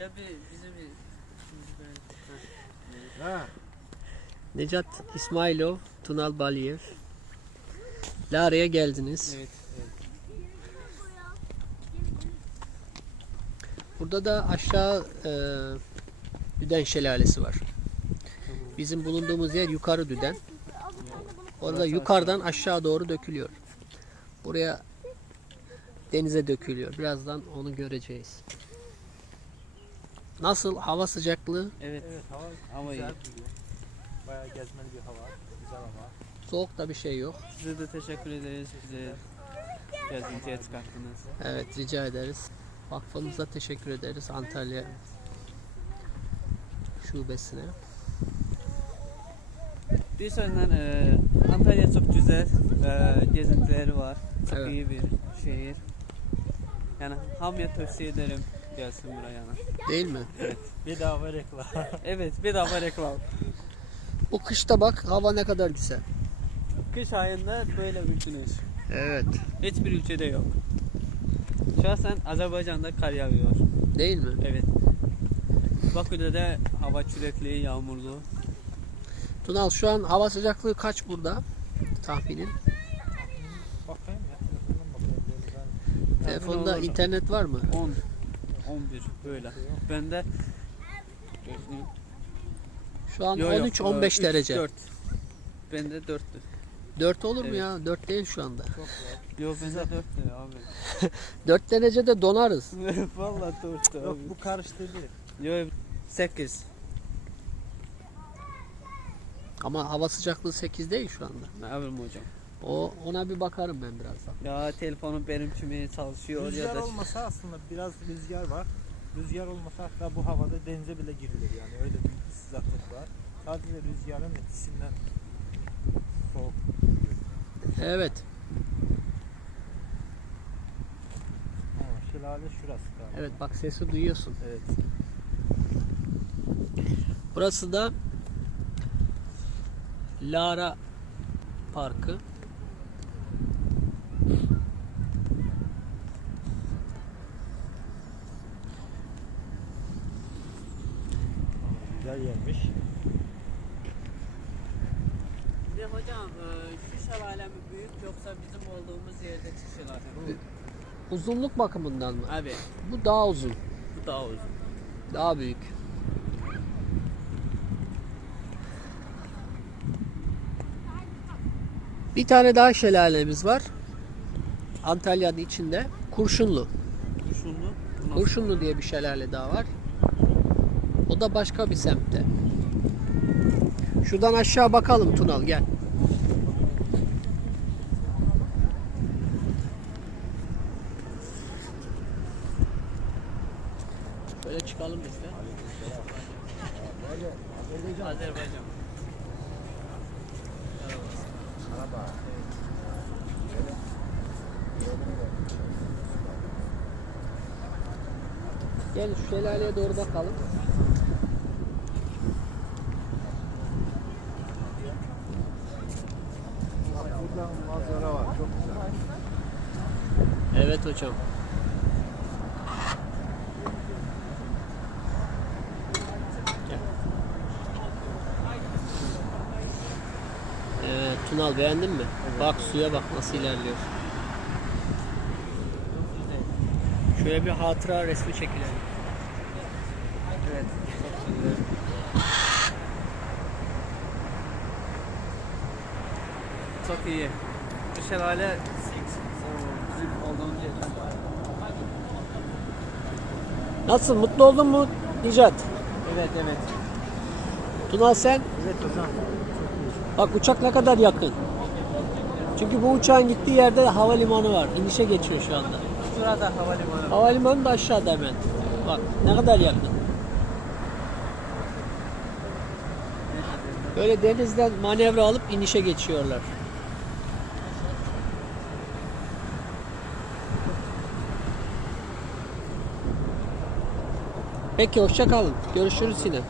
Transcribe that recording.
Ya bir bize bir şimdi ben Ha. Necat İsmailov, Tunal Baliyev. Lara'ya geldiniz. evet. Burada da aşağı e, Düden Şelalesi var. Bizim bulunduğumuz yer yukarı Düden. Orada yukarıdan aşağı doğru dökülüyor. Buraya denize dökülüyor. Birazdan onu göreceğiz. Nasıl hava sıcaklığı? Evet. Evet hava Hava güzel. iyi. Bayağı gezmeli bir hava. Güzel hava. Soğuk da bir şey yok. Size de teşekkür ederiz. Bize gezintiye çıkarttınız. Evet rica ederiz. Vakfımıza teşekkür ederiz Antalya şubesine. Bir sözle e, Antalya çok güzel. E, gezintileri var. Çok Evet. iyi bir şehir. Yani hamya tavsiye ederim gelsin buraya. Değil mi? Bedava reklam. Evet bedava reklam. Bu kışta bak hava ne kadar güzel. Kış ayında böyle güneş. Evet. Hiçbir ülkede yok. Şahsen Azerbaycan'da kar yağıyor. Değil mi? Evet. Bakü'de de hava çilekli, yağmurlu. Tunal şu an hava sıcaklığı kaç burada? Tahminin. Telefonda internet var mı? 10, 11 böyle. Bende Şu an Yo, yo, 13-15 üç, derece. dört. Bende 4'tü. 4 olur mu Evet. ya? 4 değil şu anda. çok ya. Yo bende 4'tü abi. 4 derecede donarız. Vallahi 4'tü Yok abi. bu karıştı değil. Yo 8. Ama hava sıcaklığı 8 değil şu anda. Ne yapayım hocam? O ona bir bakarım ben birazdan. Ya telefonum benim kimi çalışıyor ya Rüzgar da olmasa aslında biraz rüzgar var. Rüzgar olmasa hatta bu havada denize bile girilir yani öyle bir sıcaklık var. Sadece rüzgarın etkisinden soğuk. Evet. Ha, şelale şurası galiba. Evet bak sesi duyuyorsun. Evet. Burası da Lara Parkı. Güzel yermiş. Bir de hocam e, şu şelale mi büyük yoksa bizim olduğumuz yerdeki şelale mi? Uzunluk bakımından mı? Abi Bu daha uzun. bu daha uzun. Daha büyük. Bir tane daha şelalemiz var. Antalya'nın içinde. Kurşunlu. Kurşunlu. Kurşunlu diye bir şelale daha var. O da başka bir semtte. Şuradan aşağı bakalım Tunal gel. Şöyle çıkalım biz de. Azerbaycan. Gel şu şelaleye doğru bakalım. Buradan manzara var çok güzel. Evet hocam. Evet Tunal beğendin mi? Bak suya bak nasıl ilerliyor. Şöyle bir hatıra resmi çekilelim. Evet. Çok güzel. Çok iyi. Bu şelale. Nasıl mutlu oldun mu Nicat? Evet evet. Tunal sen? Evet hocam. Bak uçak ne kadar yakın. Çünkü bu uçağın gittiği yerde havalimanı var. İnişe geçiyor şu anda. Şurada havalimanı. Havalimanı da aşağıda hemen. Bak ne kadar yakın. Böyle denizden manevra alıp inişe geçiyorlar. Peki hoşça kalın. Görüşürüz yine.